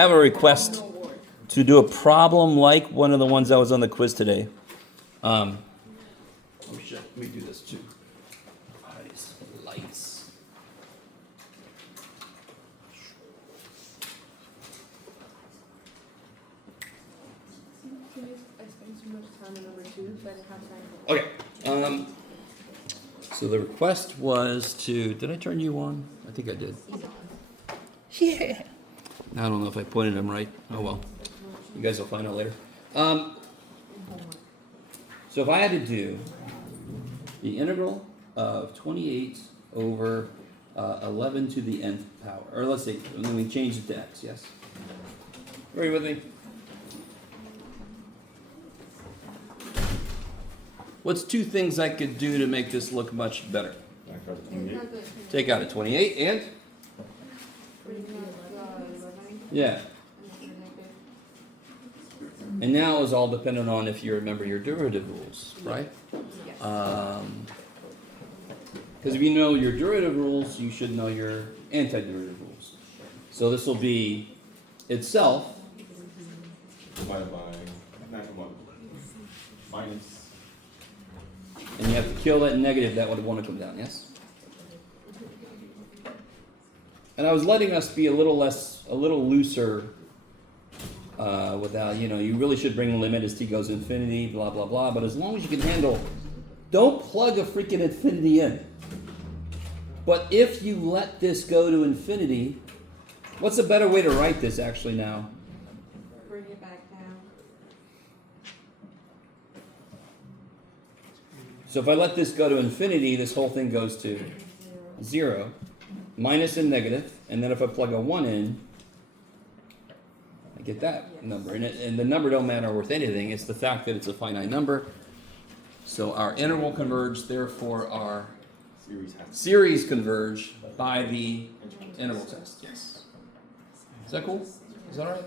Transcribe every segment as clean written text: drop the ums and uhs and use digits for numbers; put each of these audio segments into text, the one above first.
have a request to do a problem like one of the ones that was on the quiz today. Let me do this too. Lights. I spent too much time on number 2, so I didn't have time. Okay. So the request was to. Did I turn you on? I think I did. Yeah. I don't know if I pointed them right. Oh well. You guys will find out later. So if I had to do the integral of 28 over 11 to the nth power, or let's say, and then we change it to x, yes? Are you with me? What's two things I could do to make this look much better? Take out a 28 and? Yeah. And now it's all dependent on if you remember your derivative rules, right? Because if you know your derivative rules, you should know your antiderivative rules. So this will be itself divided by minus. And you have to kill that negative that would want to come down, yes? And I was letting us be a little looser without, you really should bring a limit as t goes to infinity, blah, blah, blah. But as long as you can handle, don't plug a freaking infinity in. But if you let this go to infinity, what's a better way to write this actually now? Bring it back down. So if I let this go to infinity, this whole thing goes to 0, minus and negative, and then if I plug a 1 in, I get that number. And the number don't matter worth anything, it's the fact that it's a finite number. So our integral converge, therefore our series converge by the integral test. Yes. Is that cool? Is that all right?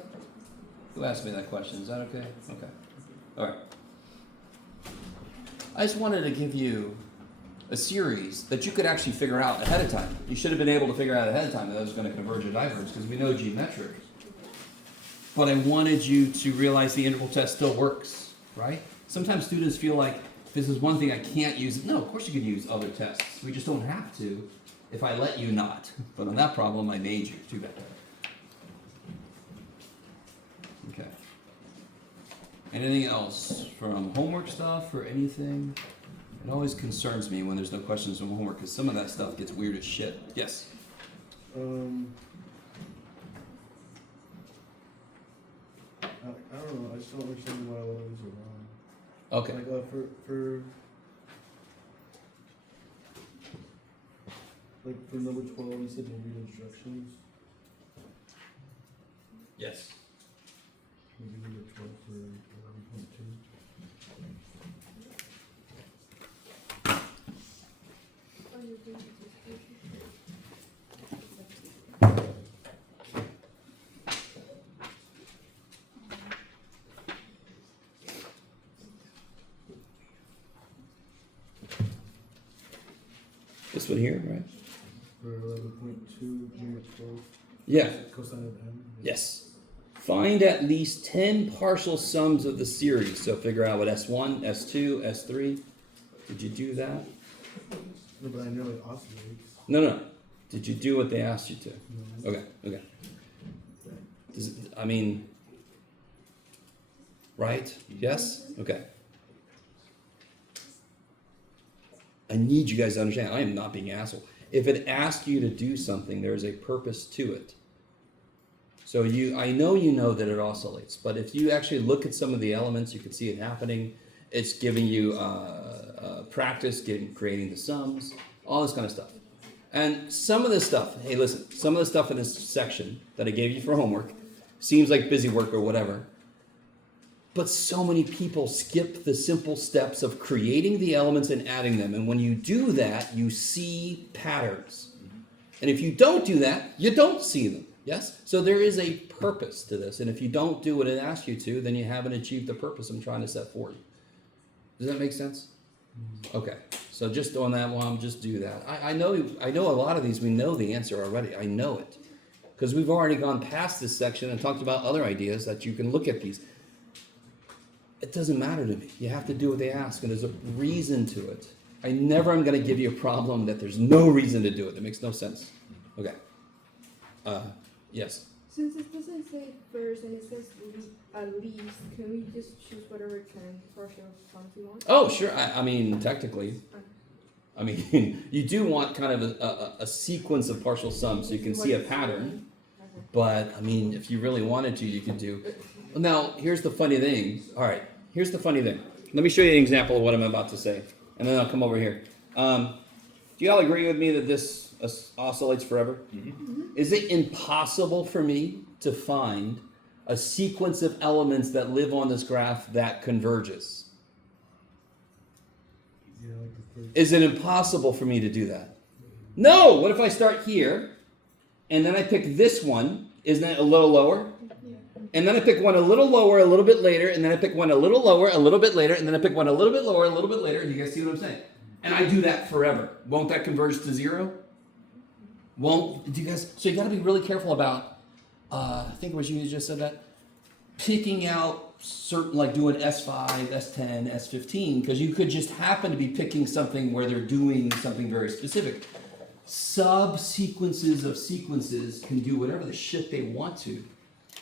Who asked me that question? Is that okay? Okay. All right. I just wanted to give you a series that you could actually figure out ahead of time. You should have been able to figure out ahead of time that it was going to converge or diverge because we know geometric. But I wanted you to realize the integral test still works, right? Sometimes students feel like this is one thing I can't use. No, of course you can use other tests. We just don't have to if I let you not. But on that problem, I made you. Too bad. Okay. Anything else from homework stuff or anything? It always concerns me when there's no questions from homework because some of that stuff gets weird as shit. Yes? I don't know. I just don't understand why a lot of these are wrong. Okay. Like for number 12, you said to read instructions. Yes. Maybe number 12 for 11.2. This one here, right? For 11.2, number 12. Yeah. Cosine of n. Yes. Find at least 10 partial sums of the series. So figure out what S1, S2, S3. Did you do that? No, but I know it oscillates. No. Did you do what they asked you to? No. Okay. Right? Yes? Okay. I need you guys to understand, I am not being an asshole. If it asks you to do something, there's a purpose to it. So I know you know that it oscillates, but if you actually look at some of the elements, you can see it happening. It's giving you practice, creating the sums, all this kind of stuff. And some of this stuff, hey listen, some of the stuff in this section that I gave you for homework seems like busy work or whatever. But so many people skip the simple steps of creating the elements and adding them. And when you do that, you see patterns. And if you don't do that, you don't see them. Yes? So there is a purpose to this. And if you don't do what it asks you to, then you haven't achieved the purpose I'm trying to set for you. Does that make sense? Okay. So just on that one, just do that. I know a lot of these, we know the answer already. I know it. because we've already gone past this section and talked about other ideas that you can look at these. It doesn't matter to me. You have to do what they ask, and there's a reason to it. I never am going to give you a problem that there's no reason to do it. It makes no sense. Okay. Yes. Since it doesn't say first and it says at least, can we just choose whatever kind partial sums we want? Oh, sure. I mean, technically. I mean, you do want kind of a sequence of partial sums so you can see a pattern. Okay. But, I mean, if you really wanted to, you could do. Now, here's the funny thing. All right. Here's the funny thing. Let me show you an example of what I'm about to say. And then I'll come over here. Do you all agree with me that this oscillates forever? Is it impossible for me to find a sequence of elements that live on this graph that converges? Yeah, like the third. Is it impossible for me to do that? No! What if I start here, and then I pick this one? Isn't it a little lower? And then I pick one a little lower a little bit later, and then I pick one a little lower a little bit later, and then I pick one a little bit lower a little bit later. You guys see what I'm saying? And I do that forever. Won't that converge to zero? Won't, do you guys, so you got to be really careful about, I think it was you who just said that, picking out certain, like doing S5, S10, S15, because you could just happen to be picking something where they're doing something very specific. Subsequences of sequences can do whatever the shit they want to.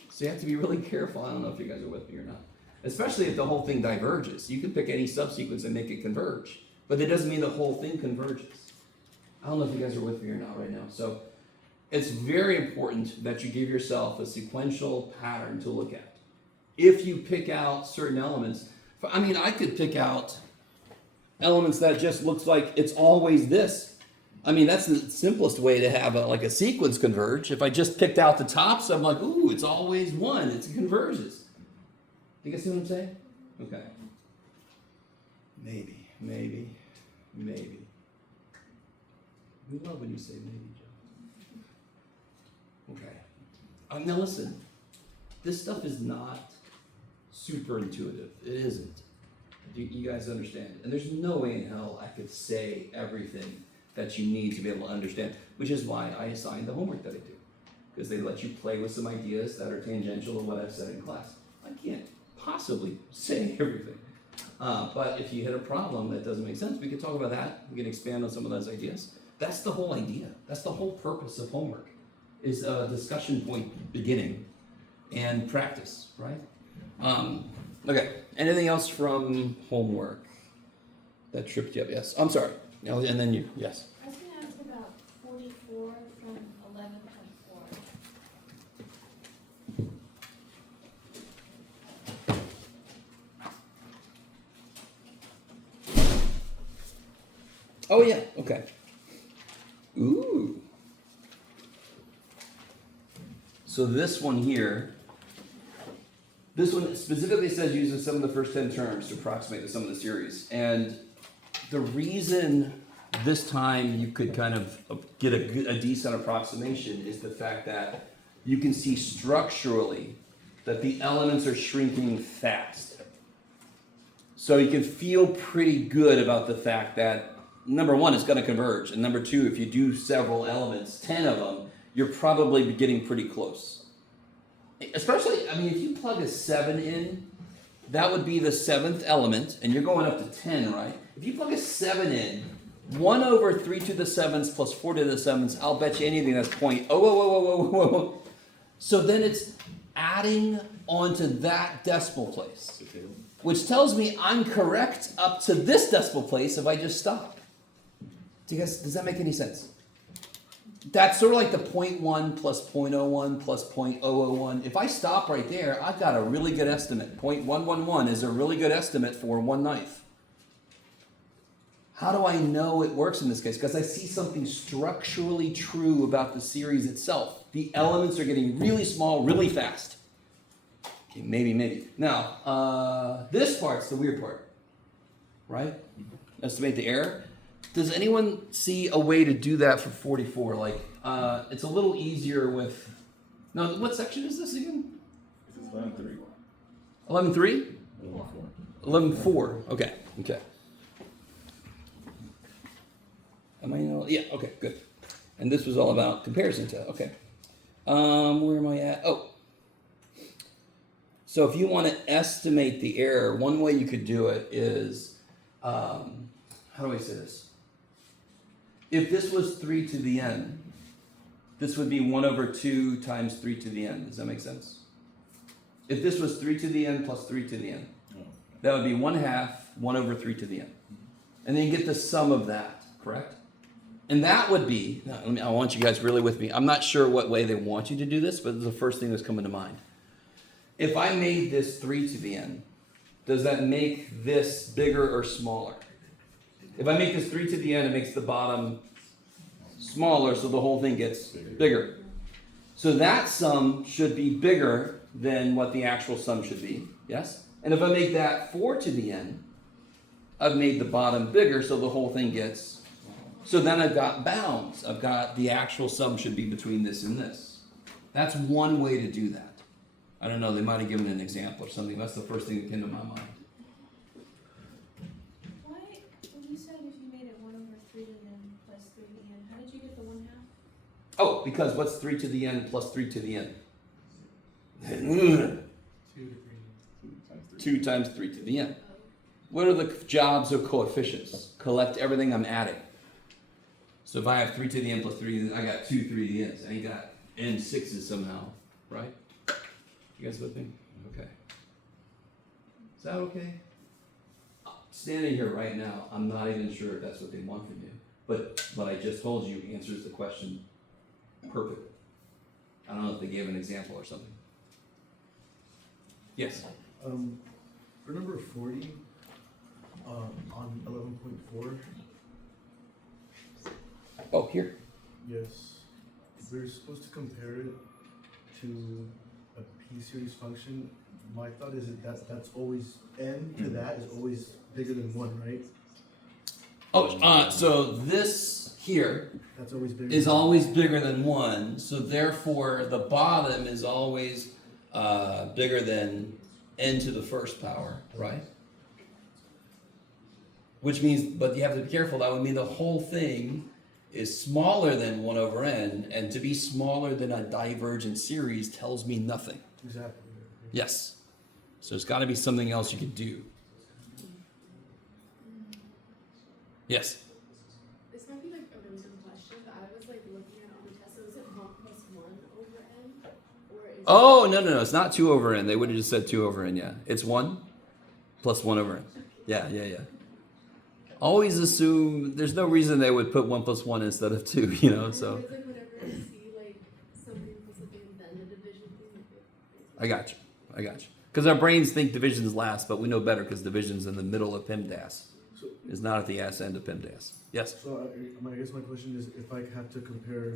So you have to be really careful. I don't know if you guys are with me or not. Especially if the whole thing diverges. You can pick any subsequence and make it converge. But that doesn't mean the whole thing converges. I don't know if you guys are with me or not right now. So it's very important that you give yourself a sequential pattern to look at. If you pick out certain elements, I mean, I could pick out elements that just looks like it's always this. I mean, that's the simplest way to have like a sequence converge. If I just picked out the tops, I'm like, ooh, it's always one. It converges. Do you guys see what I'm saying? Okay. Maybe. We love when you say maybe, Joe. Okay. Now listen. This stuff is not super intuitive. It isn't. You guys understand? And there's no way in hell I could say everything that you need to be able to understand, which is why I assign the homework that I do, because they let you play with some ideas that are tangential to what I've said in class. I can't possibly say everything. But if you hit a problem that doesn't make sense, we can talk about that. We can expand on some of those ideas. That's the whole idea. That's the whole purpose of homework, is a discussion point beginning and practice, right? Okay, anything else from homework that tripped you up? Yes, I'm sorry. And then you, yes. I was going to ask about 44 from 11.4. Oh yeah, okay. Ooh. So this one here, this one specifically says using some of the first 10 terms to approximate the sum of the series. And the reason this time you could kind of get a decent approximation is the fact that you can see structurally that the elements are shrinking fast. So you can feel pretty good about the fact that number one, it's going to converge. And number two, if you do several elements, 10 of them, you're probably getting pretty close. Especially, I mean, if you plug a 7 in, that would be the 7th element, and you're going up to 10, right? If you plug a 7 in, 1 over 3 to the 7ths plus 4 to the 7ths, I'll bet you anything that's point. Oh. So then it's adding onto that decimal place, which tells me I'm correct up to this decimal place if I just stop. Does that make any sense? That's sort of like the 0.1 plus 0.01 plus 0.001. If I stop right there, I've got a really good estimate. 0.111 is a really good estimate for 1/9. How do I know it works in this case? Because I see something structurally true about the series itself. The elements are getting really small, really fast. Okay, maybe. Now, this part's the weird part, right? Estimate the error. Does anyone see a way to do that for 44? Like, it's a little easier with... No, what section is this again? This is 11.3. 11.3? 11.4. 11.4. Okay. Am I... Yeah, okay, good. And this was all about comparison to... Okay. Where am I at? Oh. So if you want to estimate the error, one way you could do it is, how do I say this? If this was 3 to the n, this would be 1 over 2 times 3 to the n. Does that make sense? If this was 3 to the n plus 3 to the n, that would be 1/2, 1 over 3 to the n. And then you get the sum of that, correct? And that would be, I want you guys really with me. I'm not sure what way they want you to do this, but it's the first thing that's coming to mind. If I made this 3 to the n, does that make this bigger or smaller? If I make this 3 to the n, it makes the bottom smaller, so the whole thing gets bigger. So that sum should be bigger than what the actual sum should be, yes? And if I make that 4 to the n, I've made the bottom bigger, so the whole thing gets... So then I've got bounds. I've got the actual sum should be between this and this. That's one way to do that. I don't know, they might have given an example or something. That's the first thing that came to my mind. Why, when you said if you made it 1 over 3 to the n plus 3 to the n, how did you get the 1/2? Oh, because what's 3 to the n plus 3 to the n? 2 times 3 to the n. What are the jobs of coefficients? Collect everything I'm adding. So if I have 3 to the n plus 3 to the n, I got 2 3 to the n's. I ain't got n 6's somehow, right? You guys with me? Okay. Is that okay? Standing here right now, I'm not even sure if that's what they want from you. But what I just told you answers the question perfectly. I don't know if they gave an example or something. Yes? For number 40, on 11.4, Oh, here. yes, we're supposed to compare it to a P-series function. My thought is that's always, n to that is always bigger than 1, right? Oh, so this here That's always bigger. is than always bigger than 1, so therefore the bottom is always bigger than n to the first power, right? Which means, but you have to be careful, that would mean the whole thing is smaller than 1 over n, and to be smaller than a divergent series tells me nothing. Exactly. Yes. So there's got to be something else you could do. Yes. This might be like a really dumb question, but I was like looking at it on the test. So is it 1 plus 1 over n? Or is Oh, no. It's not 2 over n. They would have just said 2 over n, yeah. It's 1 plus 1 over n. Yeah. Always assume, there's no reason they would put 1 plus 1 instead of 2, you know, so. It's like whenever I see like something plus something, then the division thing. I got you. Because our brains think division's last, but we know better because division's in the middle of PEMDAS. So, It's not at the ass end of PEMDAS. Yes? so I guess my question is, if I have to compare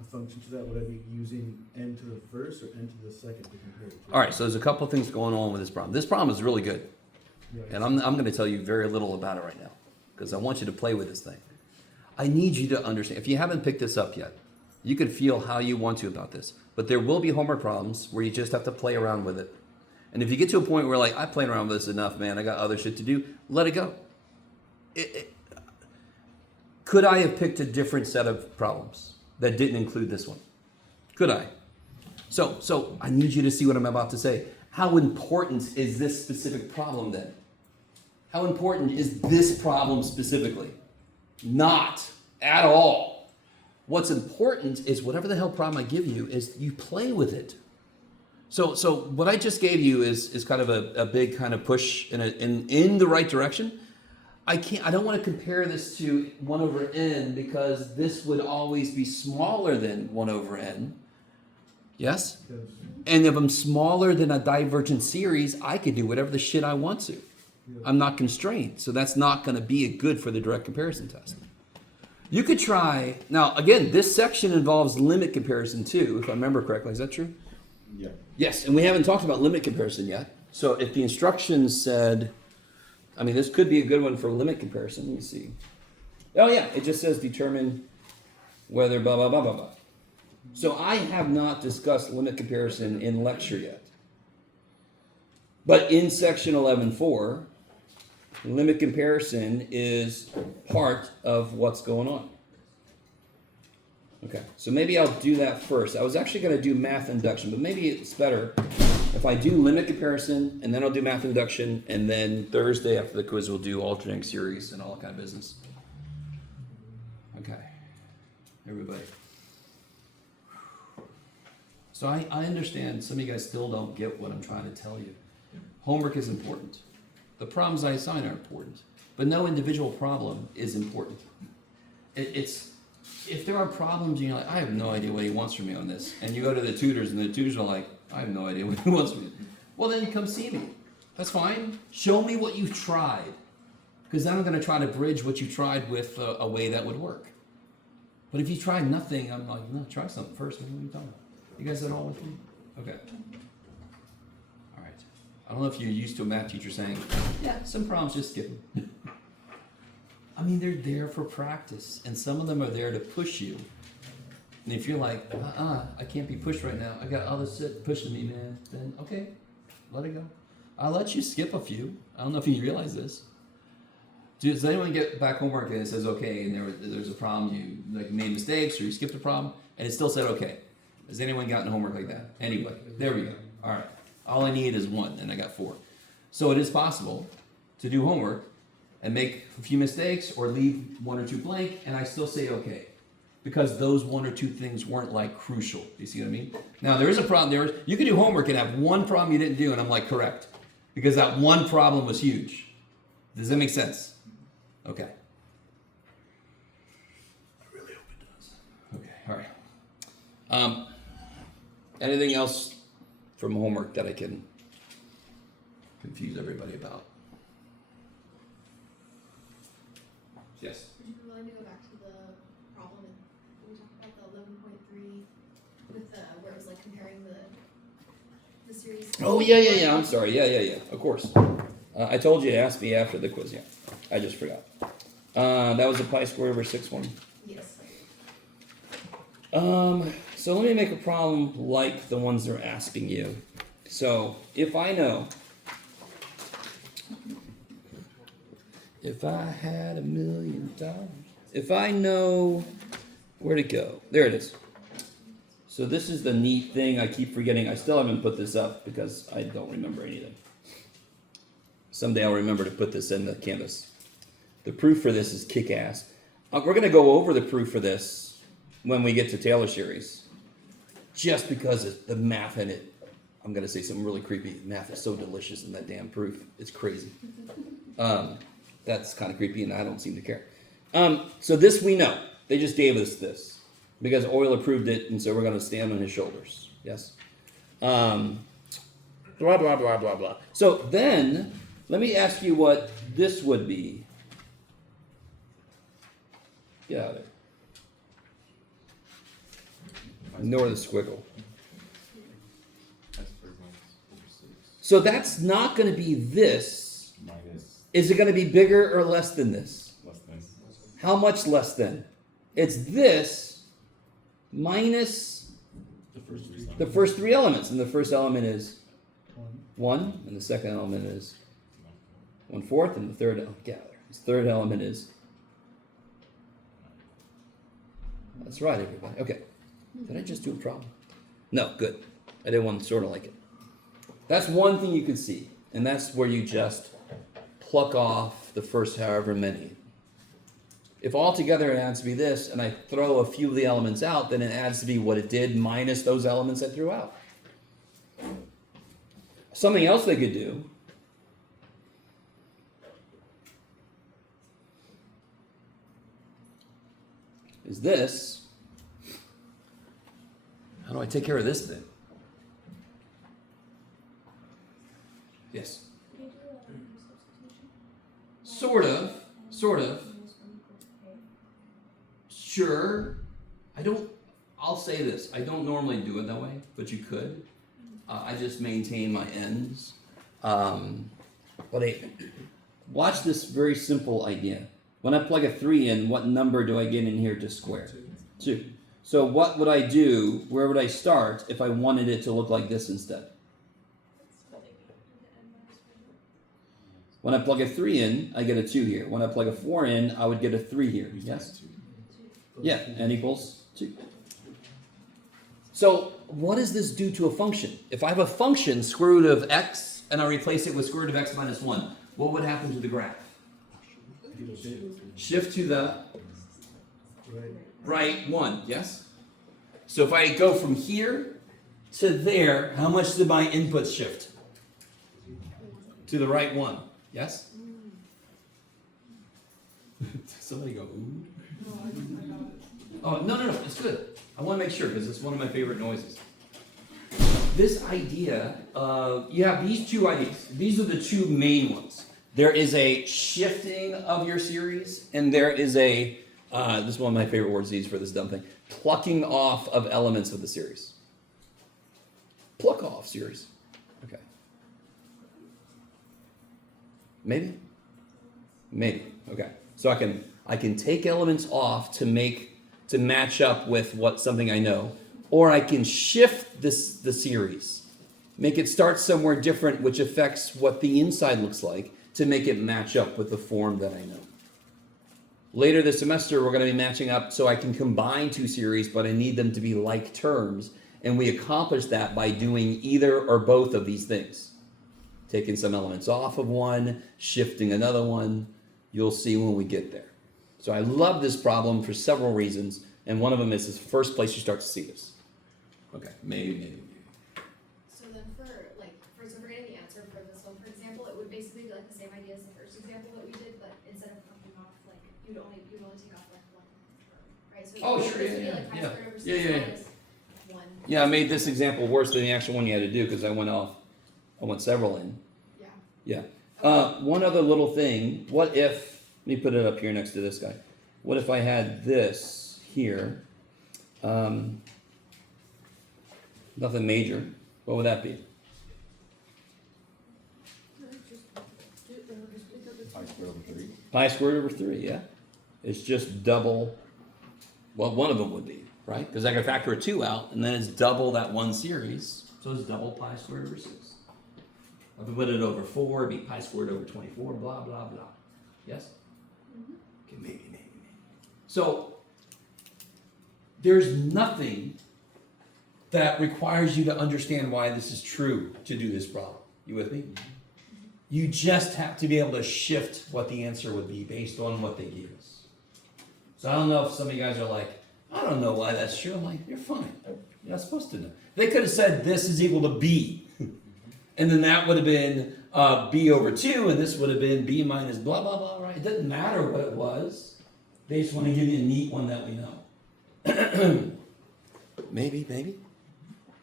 a function to that, would I be using n to the first or n to the second to compare it to? All right, so there's a couple things going on with this problem. This problem is really good. Yeah, And I'm going to tell you very little about it right now because I want you to play with this thing. I need you to understand. If you haven't picked this up yet, you can feel how you want to about this. But there will be homework problems where you just have to play around with it. And if you get to a point where like, I played around with this enough, man, I got other shit to do, let it go. Could I have picked a different set of problems that didn't include this one? Could I? So I need you to see what I'm about to say. How important is this specific problem then? How important is this problem specifically? Not at all. What's important is whatever the hell problem I give you is you play with it. So what I just gave you is kind of a big kind of push in the right direction. I don't want to compare this to 1 over n because this would always be smaller than 1 over n. Yes? Yes. And if I'm smaller than a divergent series, I can do whatever the shit I want to. I'm not constrained. So that's not going to be good for the direct comparison test. You could try, now again, this section involves limit comparison too, if I remember correctly. Is that true? Yeah. Yes, and we haven't talked about limit comparison yet. So if the instructions said, I mean, this could be a good one for limit comparison. Let me see. Oh yeah, it just says determine whether blah, blah, blah, blah, blah. So I have not discussed limit comparison in lecture yet. But in section 11.4, limit comparison is part of what's going on. Okay, so maybe I'll do that first. I was actually going to do math induction, but maybe it's better if I do limit comparison, and then I'll do math induction, and then Thursday after the quiz we'll do alternating series and all that kind of business. Okay, everybody. So I understand some of you guys still don't get what I'm trying to tell you. Homework is important. The problems I assign are important, but no individual problem is important. It's if there are problems and you're like, I have no idea what he wants from me on this, and you go to the tutors and the tutors are like, I have no idea what he wants from me. Well, then come see me. That's fine. Show me what you've tried, because then I'm going to try to bridge what you tried with a way that would work. But if you tried nothing, I'm like, no, try something first. What are you talking about? You guys at all with me? Okay. All right. I don't know if you're used to a math teacher saying, yeah, some problems, just skip them. I mean, they're there for practice, and some of them are there to push you. And if you're like, I can't be pushed right now, I got others pushing me, man, then okay, let it go. I'll let you skip a few. I don't know if you realize this. Does anyone get back homework and it says okay, and there's a problem, you like made mistakes or you skipped a problem, and it still said okay? Has anyone gotten homework like that? Anyway, there we go. All right. All I need is 1, and I got 4. So it is possible to do homework and make a few mistakes or leave 1 or 2 blank, and I still say okay, because those 1 or 2 things weren't like crucial. Do you see what I mean? Now there is a problem. You can do homework and have 1 problem you didn't do, and I'm like correct, because that 1 problem was huge. Does that make sense? Okay. I really hope it does. Okay. All right. Anything else from homework that I can confuse everybody about? Yes. Would you be willing to go back to the problem we talked about, the 11.3 with the where it was like comparing the series? Oh yeah. I'm sorry. Yeah. Of course. I told you to ask me after the quiz. Yeah, I just forgot. That was a pi squared over 6-1. Yes. So let me make a problem like the ones they're asking you. So if I know, if I had $1 million, if I know where to go, there it is. So this is the neat thing I keep forgetting. I still haven't put this up because I don't remember anything. Someday I'll remember to put this in the Canvas. The proof for this is kick-ass. We're going to go over the proof for this when we get to Taylor series. Just because of the math in it. I'm going to say something really creepy. Math is so delicious in that damn proof. It's crazy. That's kind of creepy, and I don't seem to care. So this we know. They just gave us this. Because Euler proved it, and so we're going to stand on his shoulders. Yes? Blah, blah, blah, blah, blah. So then, let me ask you what this would be. Get out of there. Ignore the squiggle. So that's not going to be this. Minus Is it going to be bigger or less than this? less than. How much less than? It's this minus The first 3 the first 3 elements. And the first element is 1. 1, and the second element is 1/4, and the third third element is. That's right, everybody. Okay. Did I just do a problem? No, good. I did one sort of like it. That's one thing you can see, and that's where you just pluck off the first however many. If altogether it adds to be this, and I throw a few of the elements out, then it adds to be what it did minus those elements I threw out. Something else they could do is this. How do I take care of this thing? Yes. Can you do a substitution? Sort of. Sure. I'll say this. I don't normally do it that way, but you could. I just maintain my ends. But watch this very simple idea. When I plug a 3 in, what number do I get in here to square? 2. So what would I do? Where would I start if I wanted it to look like this instead? When I plug a 3 in, I get a 2 here. When I plug a 4 in, I would get a 3 here. Yes? Yeah, n equals 2. So what does this do to a function? If I have a function, square root of x, and I replace it with square root of x minus 1, what would happen to the graph? Shift to the Right. right 1, yes? So if I go from here to there, how much did my inputs shift? To the right 1, yes? Somebody go, ooh. Oh, no, it's good. I want to make sure because it's one of my favorite noises. This idea, you have these two ideas. These are the two main ones. There is a shifting of your series, and there is a, this is one of my favorite words to use for this dumb thing, plucking off of elements of the series. Pluck off series. Okay. Maybe? Maybe. Okay. So I can take elements off to match up with something I know, or I can shift the series, make it start somewhere different, which affects what the inside looks like, to make it match up with the form that I know. Later this semester, we're going to be matching up so I can combine two series, but I need them to be like terms, and we accomplish that by doing either or both of these things. Taking some elements off of one, shifting another one. You'll see when we get there. So I love this problem for several reasons, and one of them is the first place you start to see this. Okay, maybe. So then so for getting the answer for this one, for example, it would basically be like the same idea as the first example that we did, but instead of plucking off, like, you'd only take off like one term, right? So Oh, this sure, would be yeah, like pi yeah. squared over 6 Yeah. minus 1. Yeah, I made this example worse than the actual one you had to do because I went several in. Yeah. Yeah. One other little thing. What if, let me put it up here next to this guy. What if I had this here? Nothing major. What would that be? Pi squared over 3. Pi squared over 3, yeah. It's just double, well, one of them would be, right? Because I can factor a 2 out, and then it's double that one series. So it's double pi squared over 6. If I put it over 4, it'd be pi squared over 24, blah, blah, blah. Yes? Okay, maybe. So, there's nothing that requires you to understand why this is true to do this problem. You with me? You just have to be able to shift what the answer would be based on what they gave us. So I don't know if some of you guys are like, I don't know why that's true. I'm like, you're fine. You're not supposed to know. They could have said this is equal to B. And then that would have been B over 2, and this would have been B minus blah, blah, blah, right? It doesn't matter what it was. They just want to give you a neat one that we know. Maybe.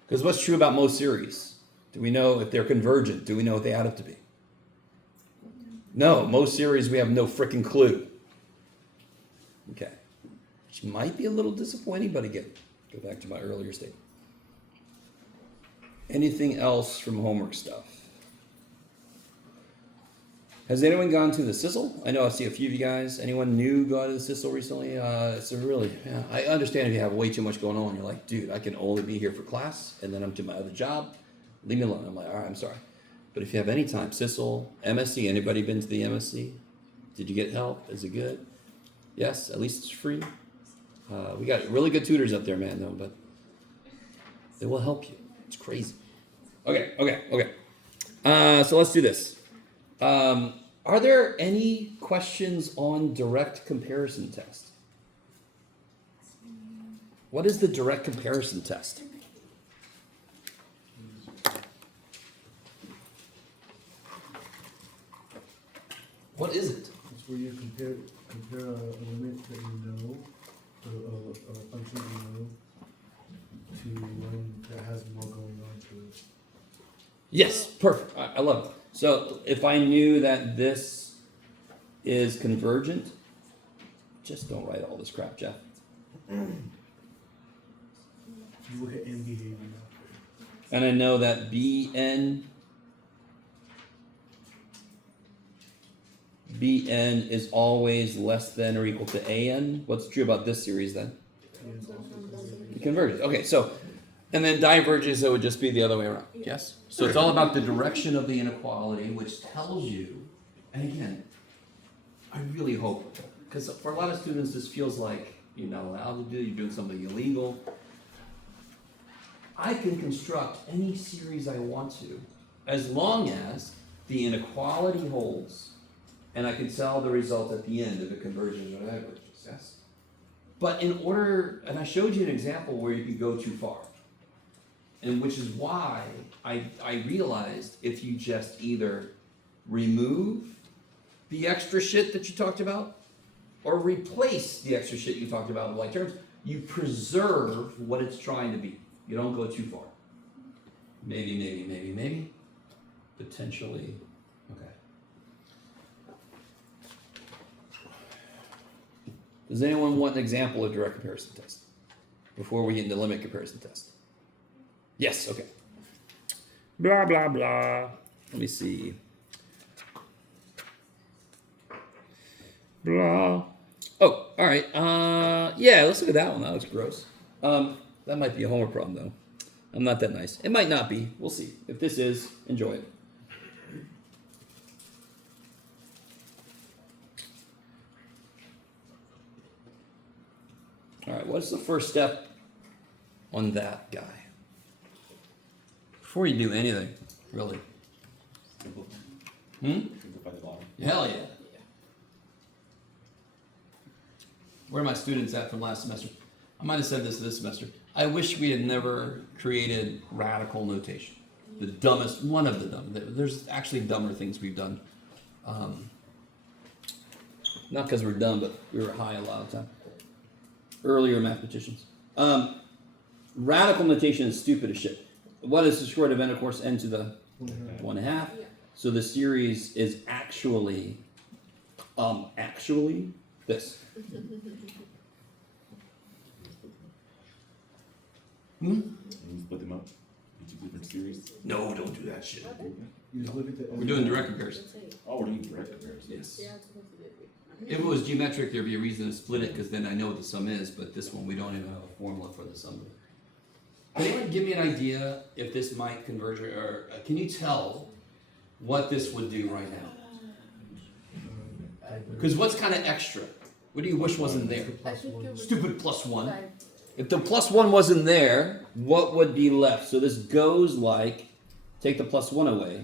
Because what's true about most series? Do we know if they're convergent? Do we know what they add up to be? No, most series we have no freaking clue. Okay. Which might be a little disappointing, but again, go back to my earlier statement. Anything else from homework stuff? Has anyone gone to the CISL? I know I see a few of you guys. Anyone new gone to the CISL recently? It's a really, I understand if you have way too much going on. You're like, dude, I can only be here for class, and then I'm to my other job. Leave me alone. I'm like, all right, I'm sorry. But if you have any time, CISL, MSc, anybody been to the MSc? Did you get help? Is it good? Yes, at least it's free. We got really good tutors up there, man, though, but they will help you. It's crazy. Okay. So let's do this. Are there any questions on direct comparison test? What is the direct comparison test? What is it? It's where you compare a limit that you know, a function that you know, to one that has more going on to it. Yes, perfect. I love it. So if I knew that this is convergent, just don't write all this crap, Jeff. You look at end behavior. And I know that Bn is always less than or equal to An. What's true about this series then? It converges. Okay, so, and then diverges, it would just be the other way around. Yes? So it's all about the direction of the inequality, which tells you, and again, I really hope, because for a lot of students this feels like you're not allowed to do, you're doing something illegal. I can construct any series I want to, as long as the inequality holds, and I can tell the result at the end of the conversions or diverges, yes? But in order, and I showed you an example where you could go too far, and which is why I realized if you just either remove the extra shit that you talked about, or replace the extra shit you talked about in like terms, you preserve what it's trying to be. You don't go too far. Maybe. Potentially. Okay. Does anyone want an example of direct comparison test before we get into limit comparison test? Yes, okay. Blah, blah, blah. Let me see. Blah. Oh, all right. Yeah, let's look at that one. That looks gross. That might be a homework problem, though. I'm not that nice. It might not be. We'll see. If this is, enjoy it. All right, what's the first step on that guy? Before you do anything, really. Simplify. Simplify the bottom. Hell yeah. Where are my students at from last semester? I might have said this semester. I wish we had never created radical notation. The dumbest, one of the dumb. There's actually dumber things we've done. Not because we're dumb, but we were high a lot of the time. Earlier mathematicians. Radical notation is stupid as shit. What is the short of n, of course, n to the 1/2? Yeah. So the series is actually this. And you split them up into different series. No, don't do that shit. You just look at the. We're doing direct comparison. Oh, we're doing direct comparison. Yes. Yeah, it's supposed to be. If it was geometric, there'd be a reason to split it, because then I know what the sum is, but this one, we don't even have a formula for the sum. Can anyone give me an idea if this might converge, or can you tell what this would do right now? Because what's kind of extra? What do you wish wasn't there? I think it would Stupid +1. like, If the +1 wasn't there, what would be left? So this goes like, take the +1 away,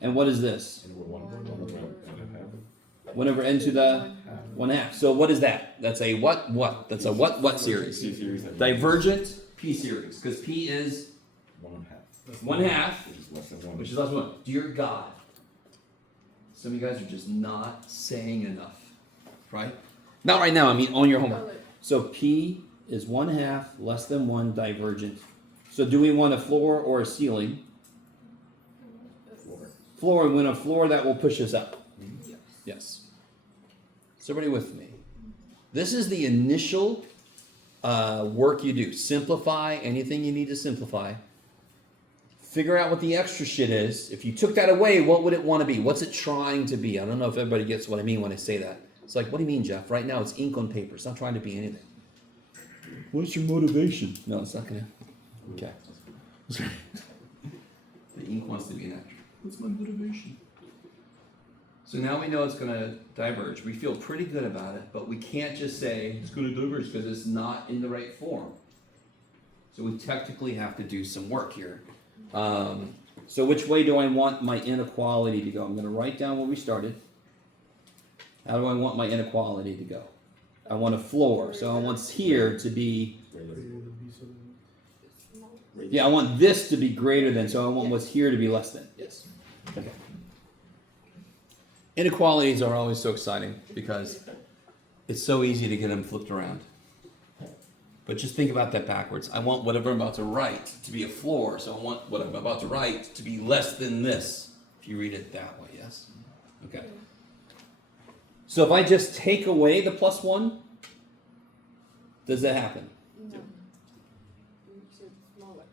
and what is this? And we're one and a half. Whenever n to the 1/2. So what is that? That's a what? That's a what series? C series. Divergent P series, because P is 1.5. 1/2, Which is less than 1. which is less than 1. Dear God, some of you guys are just not saying enough, right? Not right now, I mean on your homework. color. So P is 1/2 less than 1 divergent. So do we want a floor or a ceiling? Floor. Floor, we want a floor that will push us up. Yes. Is everybody with me? This is the initial work you do. Simplify anything you need to simplify. Figure out what the extra shit is. If you took that away, what would it want to be? What's it trying to be? I don't know if everybody gets what I mean when I say that. It's like, what do you mean, Jeff? Right now it's ink on paper. It's not trying to be anything. What's your motivation? No, it's not gonna. Okay. The ink wants to be an actor. What's my motivation? So now we know it's going to diverge. We feel pretty good about it, but we can't just say it's going to diverge because it's not in the right form. So we technically have to do some work here. So which way do I want my inequality to go? I'm going to write down where we started. How do I want my inequality to go? I want a floor, so I want here to be, yeah, I want this to be greater than, so I want what's here to be less than. Yes. Okay. Inequalities are always so exciting because it's so easy to get them flipped around. But just think about that backwards. I want whatever I'm about to write to be a floor, so I want what I'm about to write to be less than this, if you read it that way, yes? Okay. So if I just take away the +1, does that happen? No. Makes it smaller.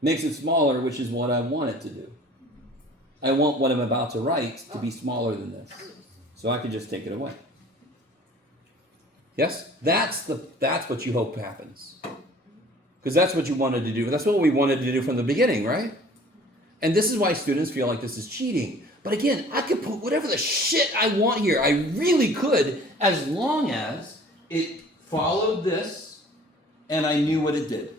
Makes it smaller, which is what I want it to do. I want what I'm about to write to be smaller than this. So I can just take it away. Yes? That's what you hope happens. Because that's what you wanted to do. That's what we wanted to do from the beginning, right? And this is why students feel like this is cheating. But again, I could put whatever the shit I want here. I really could, as long as it followed this and I knew what it did.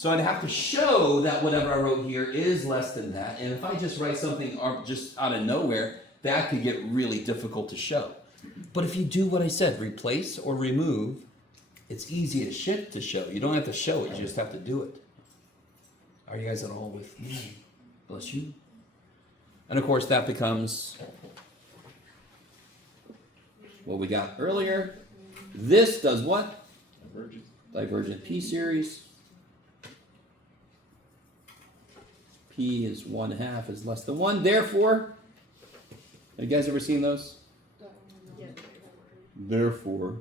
So I'd have to show that whatever I wrote here is less than that. And if I just write something just out of nowhere, that could get really difficult to show. But if you do what I said, replace or remove, it's easy to shift to show. You don't have to show it, you just have to do it. Are you guys at all with me? Bless you. And of course that becomes what we got earlier. This does what? Divergent. Divergent p-series. P is 1/2 is less than 1. Therefore, have you guys ever seen those? Yeah. Therefore,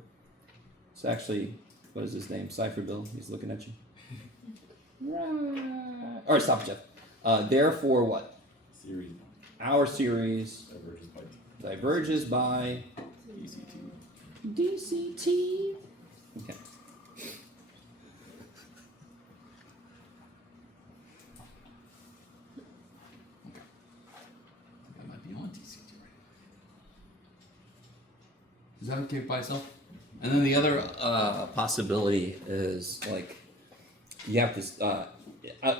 it's actually, what is his name? Cypher Bill. He's looking at you. Or stop, Jeff. Therefore, what? Series Our series diverges by diverges by EC2. DCT. Okay. I might be on DCT right now. Is that okay by itself? And then the other possibility is like you have to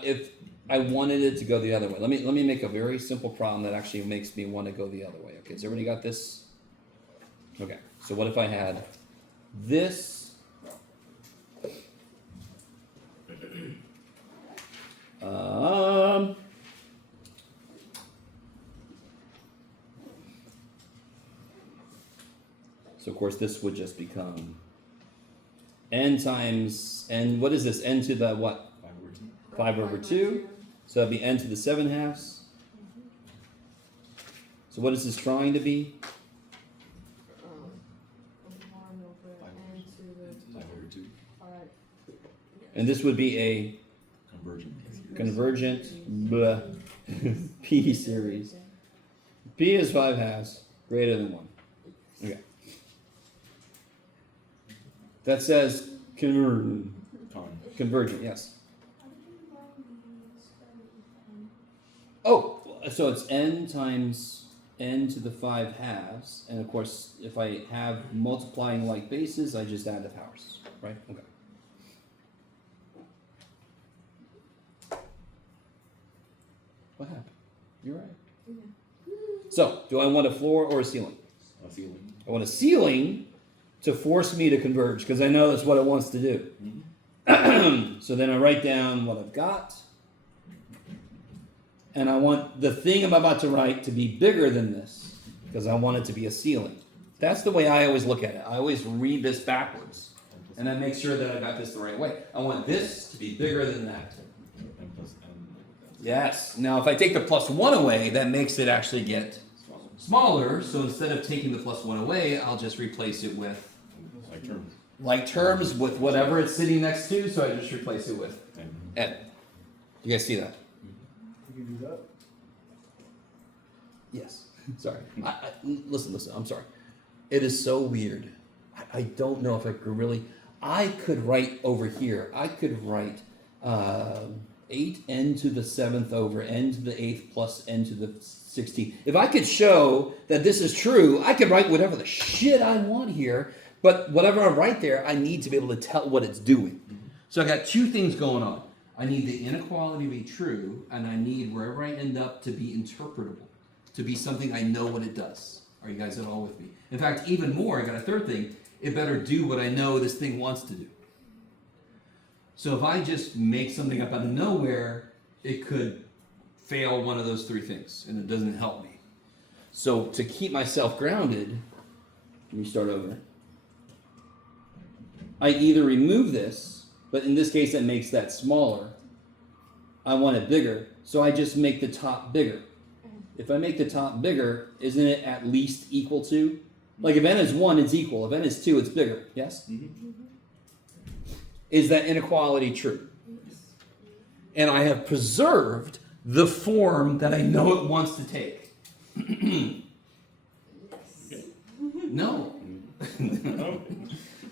if I wanted it to go the other way. Let me make a very simple problem that actually makes me want to go the other way. Okay, has everybody got this? Okay, so what if I had this so of course this would just become n times n, what is this, n to the what? 5/2. So that'd be n to the 7/2. So what is this trying to be? 1 over n to the 5/2. 5. And this would be a Convergent. convergent p series. P is 5/2 greater than 1. Okay. That says convergent, yes. Oh, so it's n times n to the 5/2, and of course, if I have multiplying like bases, I just add the powers, right? Okay. What happened? You're right. So, do I want a floor or a ceiling? A ceiling. I want a ceiling to force me to converge, because I know that's what it wants to do. So then I write down what I've got. And I want the thing I'm about to write to be bigger than this, because I want it to be a ceiling. That's the way I always look at it. I always read this backwards, and I make sure that I got this the right way. I want this to be bigger than that. N plus N. Yes. Now, if I take the +1 away, that makes it actually get smaller. So instead of taking the +1 away, I'll just replace it with Like terms. like terms with whatever it's sitting next to. So I just replace it with N. n. You guys see that? You can do that. Yes. Sorry. Listen. I'm sorry. It is so weird. I don't know if I could really. I could write over here. I could write 8n to the 7th over n to the 8th plus n to the 16th. If I could show that this is true, I could write whatever the shit I want here. But whatever I write there, I need to be able to tell what it's doing. So I got two things going on. I need the inequality to be true, and I need wherever I end up to be interpretable, to be something I know what it does. Are you guys at all with me? In fact, even more, I got a third thing. It better do what I know this thing wants to do. So if I just make something up out of nowhere, it could fail one of those three things, and it doesn't help me. So to keep myself grounded, let me start over. I either remove this, but in this case it makes that smaller. I want it bigger, so I just make the top bigger. If I make the top bigger, isn't it at least equal to? Like if n is 1, it's equal. If n is 2, it's bigger. Yes? Is that inequality true? And I have preserved the form that I know it wants to take. No.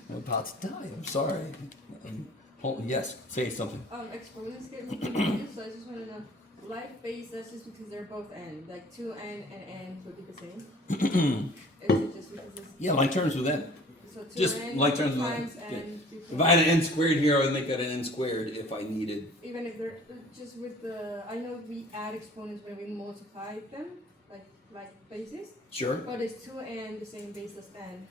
I'm about to die. I'm sorry. Yes, say something. Exponents get me confused, so I just want to know. Like base, that's just because they're both n. Like 2n and n would be the same. Is it just because it's... Yeah, like terms with n. So two Just n like terms of times yeah. n. If I had an n squared here, I would make that an n squared if I needed. Even if they're just with the, I know we add exponents when we multiply them, like bases, Sure. but it's 2n the same base as n.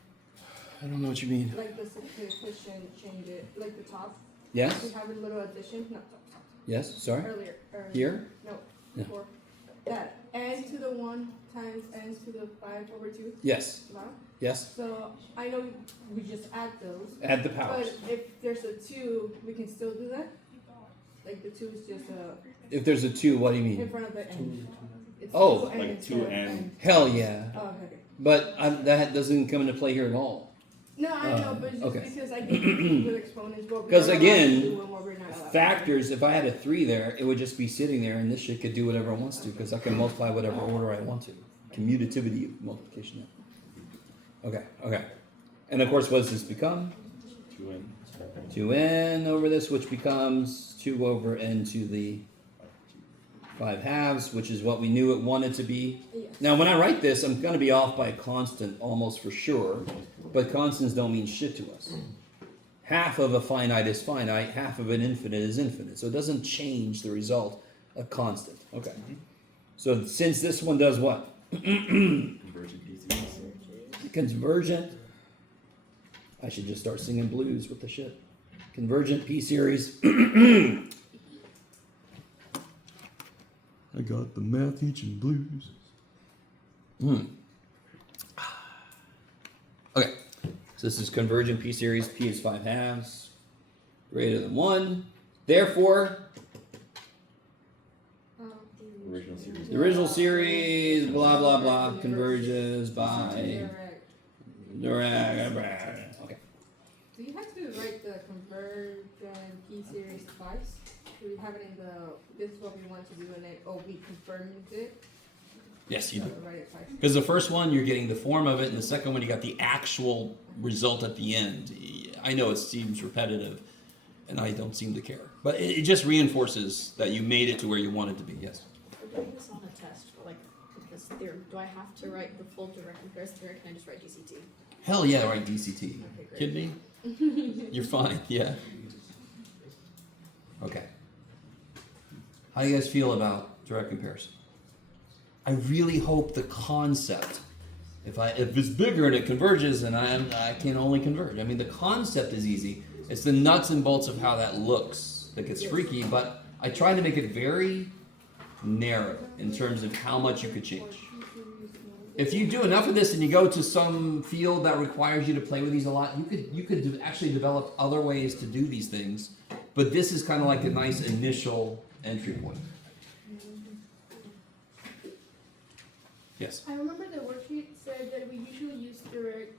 I don't know what you mean. Like the coefficient change it, like the top. Yes. We have a little addition, not top, Yes. Sorry. earlier. Here. No, Yeah. before. That n to the 1 times n to the 5/2. Yes. Wow. Yes. So I know we just add those. Add the powers. But if there's a 2, we can still do that? Like the 2 is just If there's a 2, what do you in mean? front of the n. It's Oh, 2n like instead of 2n. Hell yeah. Oh, okay. But that doesn't come into play here at all. No, I know, but it's just okay. because I think with exponents, what we're 'Cause allowed again, to do and what we're not allowed to do. Factors, if I had a 3 there, it would just be sitting there and this shit could do whatever it wants to because I can multiply whatever order I want to. Commutativity of multiplication. Okay, okay. And of course, what does this become? 2n. 2n over this, which becomes 2 over n to the 5/2, which is what we knew it wanted to be. Yes. Now, when I write this, I'm going to be off by a constant almost for sure, but constants don't mean shit to us. Half of a finite is finite, half of an infinite is infinite. So it doesn't change the result of constant. Okay. So since this one does what? Convergent PCs. Convergent. I should just start singing blues with the shit. Convergent P series. I got the math teaching blues. Okay, so this is convergent P series. P is 5/2, greater than 1. Therefore, Original series. the original series, blah blah blah, converges by direct. Okay. Do you have to write the convergent P series twice? Do we have it in the, this is what we want to do, and then, oh, we confirmed it? Yes, you do. So write it twice. Because the first one, you're getting the form of it, and the second one, you got the actual result at the end. I know it seems repetitive, and I don't seem to care. But it just reinforces that you made it to where you wanted to be, yes. For doing this on a test, like this theorem, do I have to write the full direct comparison theorem, or can I just write GCT? Hell yeah, right, DCT. Okay, great. Kidding me? You're fine, yeah. Okay. How do you guys feel about direct comparison? I really hope the concept, if it's bigger and it converges, and I can only converge. I mean, the concept is easy. It's the nuts and bolts of how that looks that gets freaky, but I try to make it very narrow in terms of how much you could change. If you do enough of this and you go to some field that requires you to play with these a lot, you could actually develop other ways to do these things. But this is kind of like a nice initial entry point. Yes. I remember the worksheet said that we usually use direct,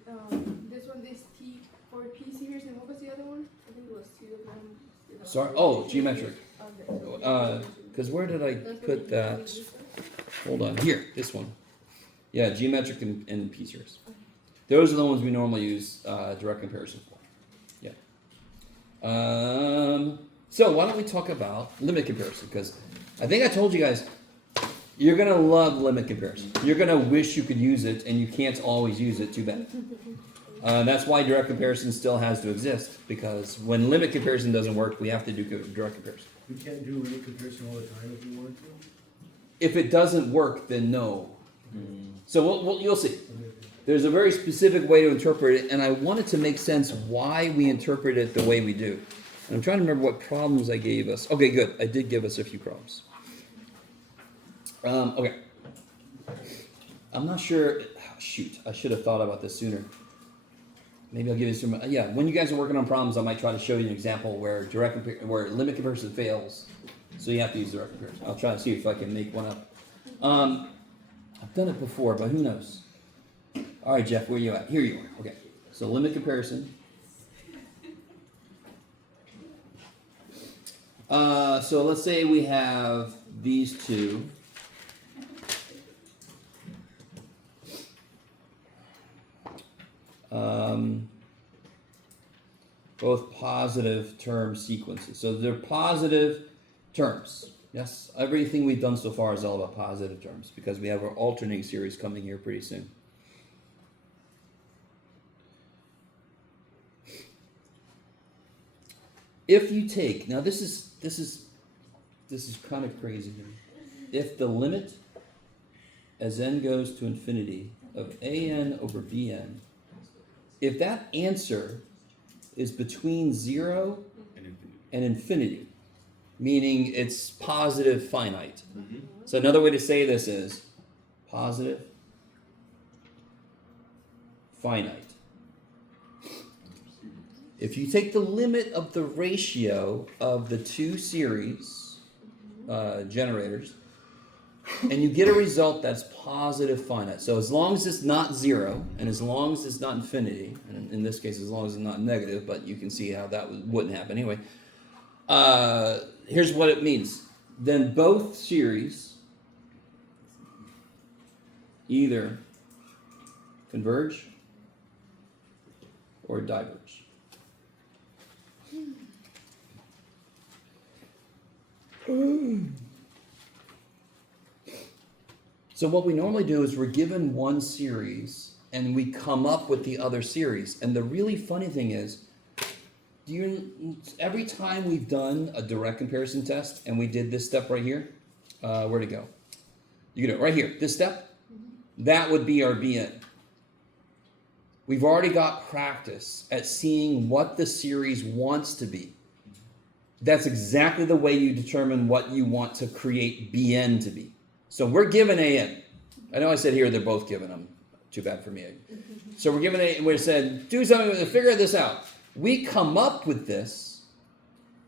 this T for P series, and what was the other one? I think it was 2 of them. Sorry. Oh, geometric. Okay. Because where did I put that? Hold on. Here, this one. Yeah, geometric and P series. Those are the ones we normally use direct comparison for. Yeah. So why don't we talk about limit comparison? Because I think I told you guys, you're gonna love limit comparison. You're gonna wish you could use it, and you can't always use it. Too bad. That's why direct comparison still has to exist, because when limit comparison doesn't work, we have to do direct comparison. We can't do limit comparison all the time if we wanted to. If it doesn't work, then no. So you'll see. There's a very specific way to interpret it, and I wanted to make sense why we interpret it the way we do. And I'm trying to remember what problems I gave us. Okay, good. I did give us a few problems. Okay. I'm not sure. Shoot, I should have thought about this sooner. Maybe I'll give you some. Yeah, when you guys are working on problems, I might try to show you an example where where limit comparison fails, so you have to use direct comparison. I'll try to see if I can make one up. I've done it before, but who knows? All right, Jeff, where you at? Here you are. Okay, so limit comparison. So let's say we have these two. Both positive term sequences. So they're positive terms. Yes, everything we've done so far is all about positive terms because we have our alternating series coming here pretty soon. if you take, now this is kind of crazy here. If the limit as n goes to infinity of an over bn, if that answer is between 0 And infinity. and infinity, meaning it's positive finite. So another way to say this is positive finite. If you take the limit of the ratio of the two series generators, and you get a result that's positive finite. So as long as it's not 0, and as long as it's not infinity, and in this case, as long as it's not negative, but you can see how that wouldn't happen anyway. Here's what it means. Then both series either converge or diverge. So what we normally do is we're given one series and we come up with the other series. And the really funny thing is, every time we've done a direct comparison test and we did this step right here, where'd it go? You can do it right here. This step, that would be our BN. We've already got practice at seeing what the series wants to be. That's exactly the way you determine what you want to create BN to be. So we're given AN. I know I said here they're both given them. Too bad for me. So we're given A, we said, do something with it, figure this out. We come up with this,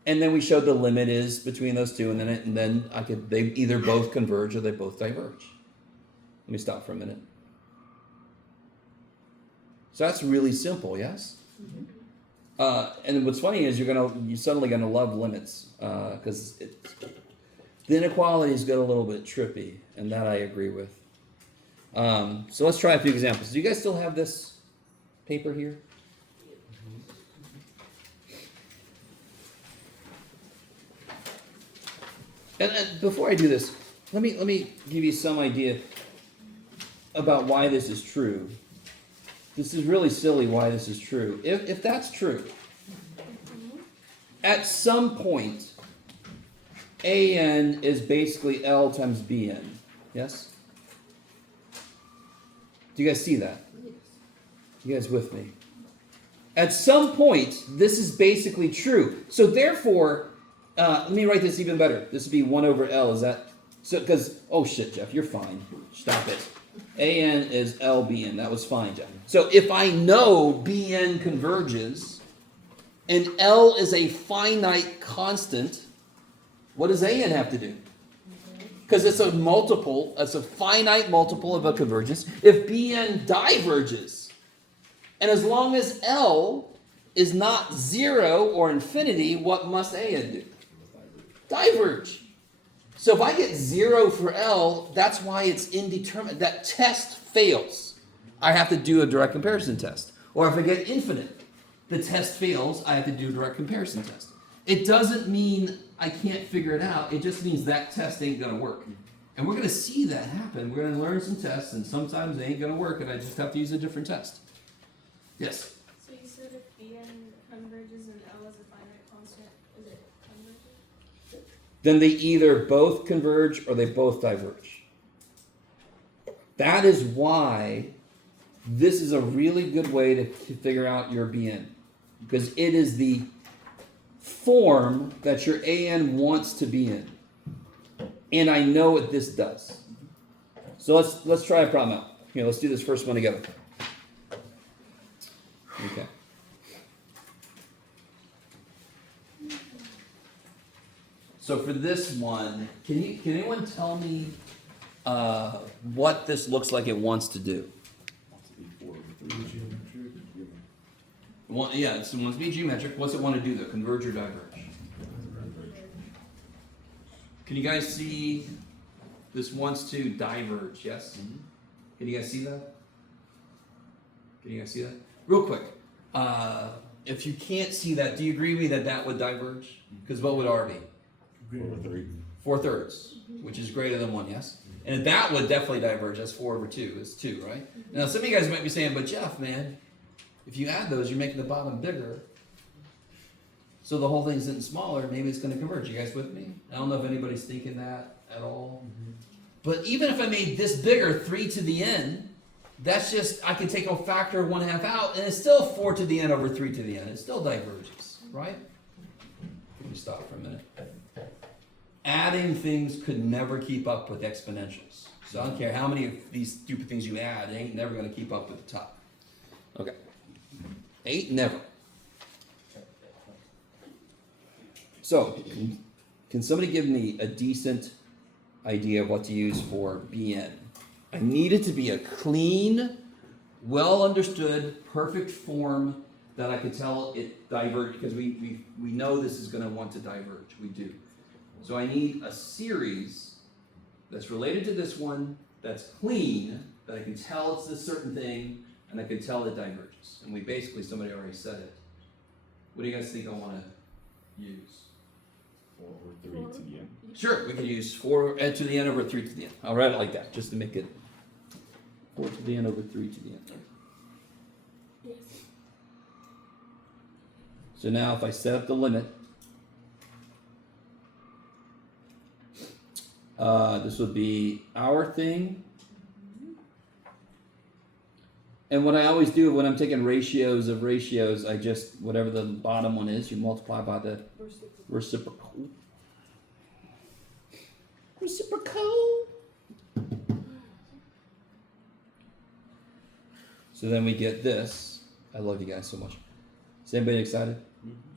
and then we showed the limit is between those two, and then they either both converge or they both diverge. Let me stop for a minute. So that's really simple, yes? And what's funny is you're suddenly gonna love limits because the inequalities get a little bit trippy, and that I agree with. So let's try a few examples. Do you guys still have this paper here? And before I do this, let me give you some idea about why this is true. This is really silly why this is true. If that's true, at some point, AN is basically L times BN. Yes? Do you guys see that? You guys with me? At some point, this is basically true. So therefore, let me write this even better. This would be 1 over L. Is that so? Because oh shit, Jeff, you're fine. Stop it. AN is LBN. That was fine, Jeff. So if I know BN converges, and L is a finite constant, what does AN have to do? Because it's a multiple, it's a finite multiple of a convergence. If BN diverges, and as long as L is not 0 or infinity, what must AN do? Diverge. So if I get 0 for L, that's why it's indeterminate. That test fails. I have to do a direct comparison test. Or if I get infinite, the test fails, I have to do a direct comparison test. It doesn't mean I can't figure it out. It just means that test ain't going to work. And we're going to see that happen. We're going to learn some tests, and sometimes they ain't going to work, and I just have to use a different test. Yes? So you said if BN converges and L is a finite constant, is it convergent? Then they either both converge or they both diverge. That is why this is a really good way to figure out your BN. Because it is the form that your AN wants to be in. And I know what this does. So let's try a problem out. Here, let's do this first one together. Okay. So for this one, can anyone tell me what this looks like it wants to do? Well, yeah, it wants to be geometric. What's it want to do though? Converge or diverge? Can you guys see this wants to diverge? Yes? Can you guys see that? Can you guys see that? Real quick. If you can't see that, do you agree with me that that would diverge? Because what would R be? 4/3, which is greater than 1, yes? And that would definitely diverge. That's 4 over 2. It's 2, right? Now, some of you guys might be saying, but Jeff, man, if you add those, you're making the bottom bigger. So the whole thing's getting smaller, maybe it's gonna converge. You guys with me? I don't know if anybody's thinking that at all. But even if I made this bigger, 3 to the n, that's just, I can take a factor of 1/2 out, and it's still 4 to the n over 3 to the n. It still diverges, right? Let me stop for a minute. Adding things could never keep up with exponentials. So I don't care how many of these stupid things you add, it ain't never gonna keep up with the top. Okay. 8, never. So, can somebody give me a decent idea of what to use for Bn? I need it to be a clean, well understood, perfect form that I could tell it diverge, because we know this is going to want to diverge. We do. So I need a series that's related to this one, that's clean, that I can tell it's this certain thing, and I can tell it diverges. And we basically, somebody already said it. What do you guys think I want to use? 4 over 3 to the n. Sure, we could use 4 to the n over 3 to the n. I'll write it like that, just to make it 4 to the n over 3 to the n. So now if I set up the limit, this would be our thing. And what I always do when I'm taking ratios of ratios, I just, whatever the bottom one is, you multiply by the reciprocal. Reciprocal. So then we get this. I love you guys so much. Is anybody excited?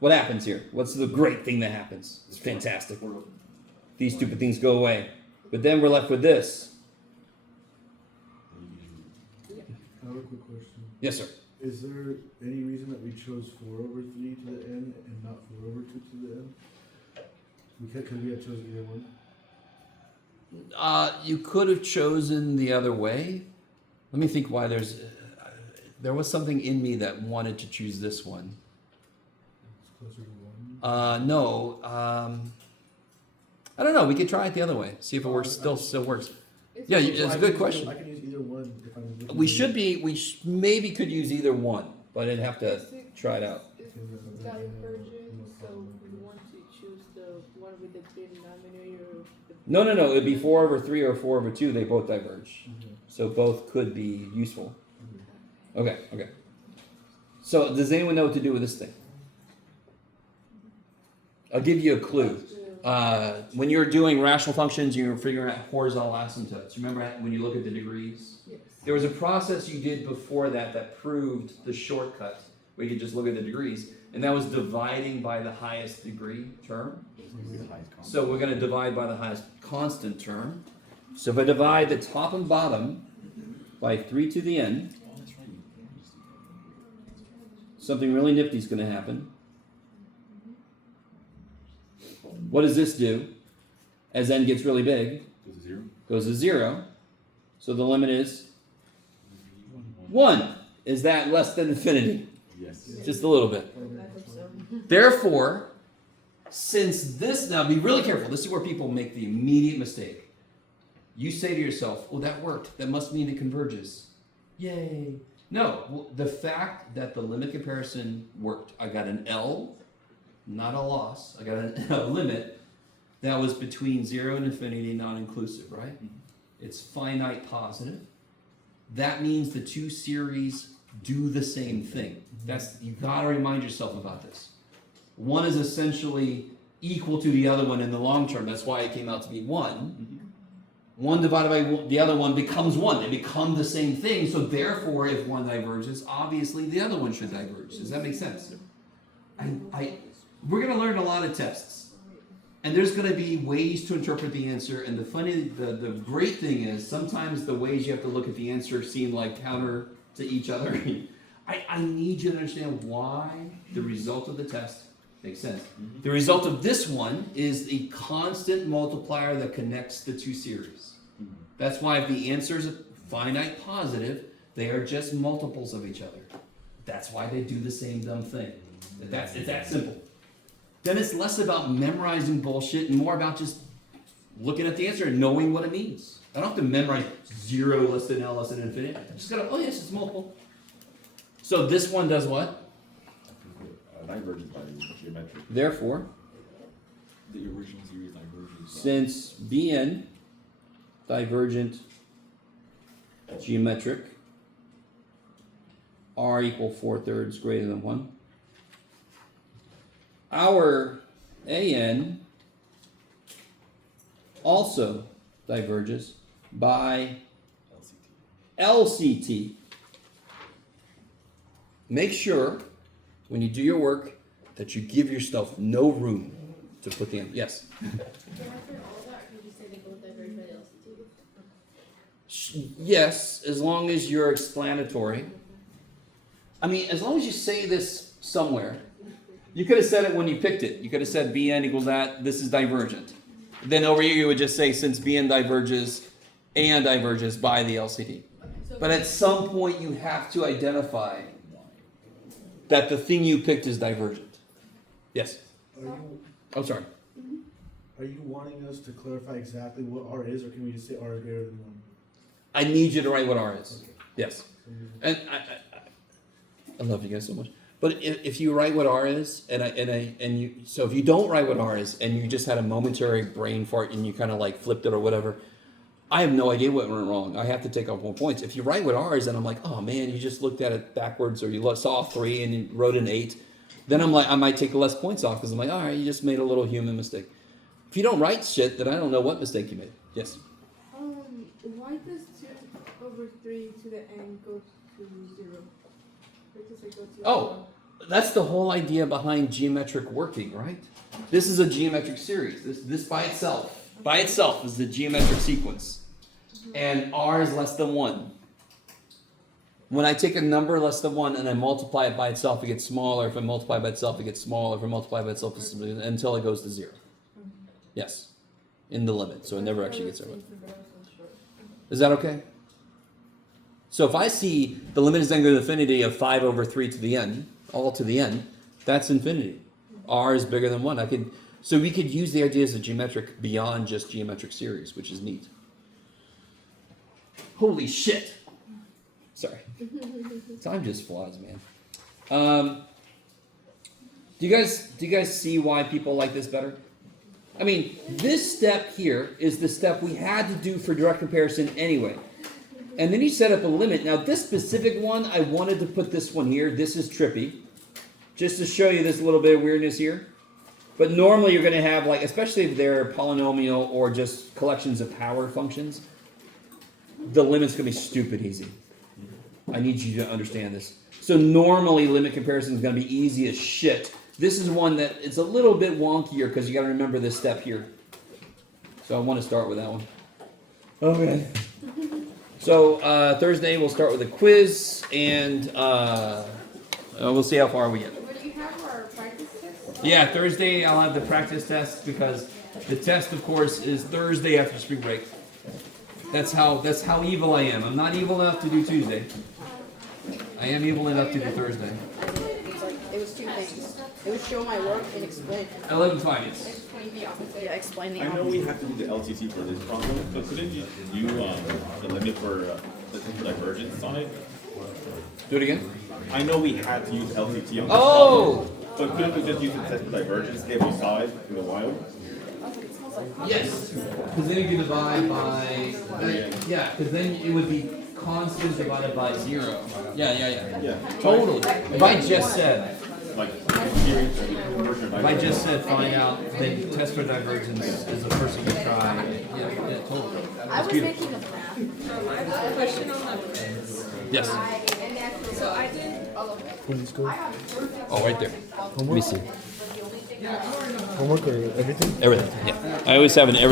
What happens here? What's the great thing that happens? It's fantastic. These stupid things go away. But then we're left with this. I have a quick question. Yes, sir. Is there any reason that we chose 4 over 3 to the n and not 4 over 2 to the n? Could we have chosen either one? You could have chosen the other way. Let me think why there was something in me that wanted to choose this one. It's closer to 1. No. I don't know. We could try it the other way. See if it works. Still works. Yeah, it's a good question. I can use either one if I'm looking We at should be. Maybe could use either one, but I'd have to try it out. it. Diverging, so we want to choose the one with the big denominator. No. It'd be 4 over 3 or 4 over 2. They both diverge. So both could be useful. Okay. So does anyone know what to do with this thing? I'll give you a clue. When you're doing rational functions, you're figuring out horizontal asymptotes. Remember when you look at the degrees? Yes. There was a process you did before that proved the shortcut where you could just look at the degrees, and that was dividing by the highest degree term. The highest constant. So we're going to divide by the highest constant term. So if I divide the top and bottom by 3 to the n, Oh, that's right. something really nifty is going to happen. What does this do? As n gets really big, Goes to 0. goes to 0. So the limit is 1. Is that less than infinity? Yes. Just a little bit. I hope so. Therefore, since this, now be really careful. This is where people make the immediate mistake. You say to yourself, oh, that worked. That must mean it converges. Yay. No, the fact that the limit comparison worked. I got an L, not a loss. I got a limit that was between 0 and infinity, non-inclusive, right? It's finite positive. That means the two series do the same thing. You gotta remind yourself about this. One is essentially equal to the other one in the long term. That's why it came out to be 1. 1 divided by the other one becomes 1. They become the same thing. So therefore, if one diverges, obviously the other one should diverge. Does that make sense? We're going to learn a lot of tests. And there's going to be ways to interpret the answer. And the great thing is sometimes the ways you have to look at the answer seem like counter to each other. I need you to understand why the result of the test makes sense. The result of this one is a constant multiplier that connects the two series. That's why if the answer is a finite positive, they are just multiples of each other. That's why they do the same dumb thing. It's that simple. Then it's less about memorizing bullshit and more about just looking at the answer and knowing what it means. I don't have to memorize 0 less than L less than infinite. I just gotta, oh yes, it's multiple. So this one does what? diverges by geometric. Therefore, The original series diverges. since Bn divergent geometric r equal 4/3 greater than 1, our an also diverges by LCT. Make sure when you do your work that you give yourself no room to put the end. Yes. So after all of that, can you say they both diverge by the LCT? Yes, as long as you're explanatory. I mean, as long as you say this somewhere. You could have said it when you picked it. You could have said Bn equals that, this is divergent. Then over here you would just say since Bn diverges, An diverges by the LCT. But at some point you have to identify that the thing you picked is divergent. Yes? Are you, I'm sorry. are you wanting us to clarify exactly what R is, or can we just say R is greater than 1? I need you to write what R is. Yes. And I love you guys so much. But if you write what R is, so if you don't write what R is, and you just had a momentary brain fart and you kind of like flipped it or whatever, I have no idea what went wrong. I have to take off 1 point. If you write what R is, and I'm like, oh man, you just looked at it backwards, or you saw 3 and you wrote an 8, then I'm like, I might take less points off because I'm like, all right, you just made a little human mistake. If you don't write shit, then I don't know what mistake you made. Yes. Why does 2/3 to the n go to 0? Why does it go to Oh. That's the whole idea behind geometric working, right? This is a geometric series. This by itself is the geometric sequence. And R is less than 1. When I take a number less than 1 and I multiply it by itself, it gets smaller. If I multiply by itself, it gets smaller. If I multiply by itself, it's until it goes to 0. Yes. In the limit. So it never actually gets there. Is that okay? So if I see the limit is then go to infinity of 5/3 to the n, all to the n, that's infinity. R is bigger than 1. So we could use the ideas of geometric beyond just geometric series, which is neat. Holy shit! Sorry. Time just flies, man. Do you guys see why people like this better? I mean, this step here is the step we had to do for direct comparison anyway. And then you set up a limit. Now, this specific one, I wanted to put this one here. This is trippy. Just to show you this little bit of weirdness here. But normally you're going to have, like, especially if they're polynomial or just collections of power functions, the limit's going to be stupid easy. I need you to understand this. So normally limit comparison is going to be easy as shit. This is one that it's a little bit wonkier because you got to remember this step here. So I want to start with that one. Okay. So Thursday we'll start with a quiz, and we'll see how far we get. But you have our practice test? Yeah, Thursday I'll have the practice test because the test, of course, is Thursday after spring break. That's how evil I am. I'm not evil enough to do Tuesday. I am evil enough to do Thursday. It was two things. It was show my work and explain. 11 yes. Explain the opposite. Yeah, explain the I know opposite. we have to do the LTT for this problem, but couldn't you do the limit for the divergence side? Do it again. I know we had to use LTT on this Oh! problem, but couldn't we just use the test for divergence every side in the while? Yes. Because then you can divide by... Yeah, because then it would be constant divided by 0. Yeah. Yeah. Totally. If I just said... Like, series or conversion If I just said find out, then test for divergence is the first thing you try. Yeah, totally. I That's was beautiful. making a math. I have a question on the quiz. Yes. So I did, Oh, right there. Let me see. Homework or everything? Everything. Yeah. I always have an everything.